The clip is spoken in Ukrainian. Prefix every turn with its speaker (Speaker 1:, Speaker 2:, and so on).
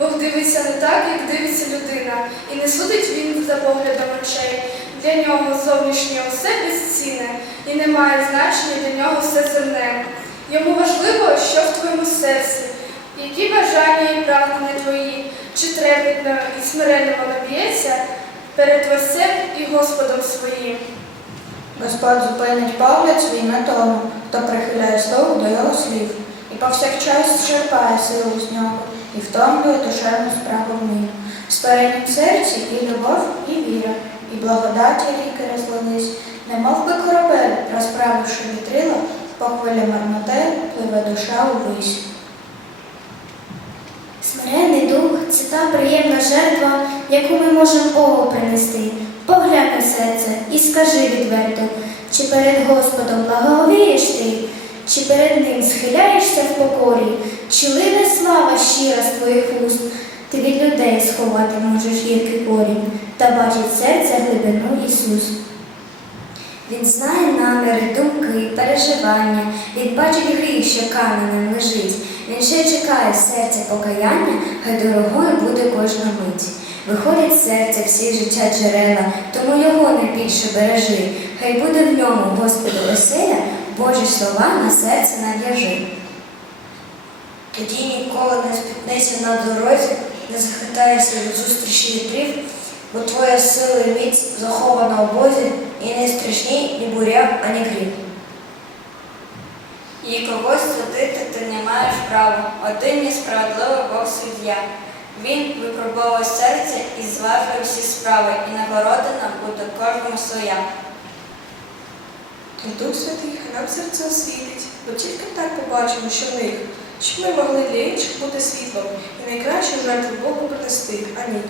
Speaker 1: Бог дивиться не так, як дивиться людина, і не судить він за поглядом очей. Для нього зовнішнє усе безцінне, і не має значення для нього все земне. Йому важливо, що в твоєму серці, які бажання і прагнення твої, чи трепетно і смиренно воно б'ється перед Творцем і Господом своїм.
Speaker 2: Господь зупинить погляд свій на тому, хто прихиляє слово до його слів, і повсякчас черпає силу з нього, і втомлює душевну справу в ній. В серці і любов, і віра, і благодаті ріки розлились, немов би корабель, розправивши вітрила, по хвилі марноте пливе душа увись.
Speaker 3: Смиренний дух це та приємна жертва, яку ми можемо Богу принести. Поглянь на серце і скажи відверто, чи перед Господом благовієш ти, чи перед Ним схиляєшся в покорі, чи лине слава щира з твоїх уст, ти від людей сховати можеш гіркий корінь, та бачить серця глибину Ісус. Він знає наміри, думки, переживання, він бачить гріх, що каменем лежить. Він ще чекає серця покаяння, хай дорогою буде кожна мить. Виходять з серця всі життя джерела, тому його найбільше бережи. Хай буде в ньому, Господу, оселя, Божі слова на серце нав'яжи.
Speaker 4: Тоді ніколи не спітнися на дорозі, не захитаєшся від зустрічі вітрів, бо твоя сила і міць захована у Бозі, і не страшні ні буря, ані грім.
Speaker 5: І когось судити ти не маєш права, один несправедливий Бог суддя. Він випробовує серце і зважує всі справи, і нагорода нам буде кожному своя.
Speaker 6: І Дух Святий нам серце освітить, бо тільки так побачимо, що в них, щоб ми могли для інших бути світлом і найкращу жертву Богу принести. Амінь.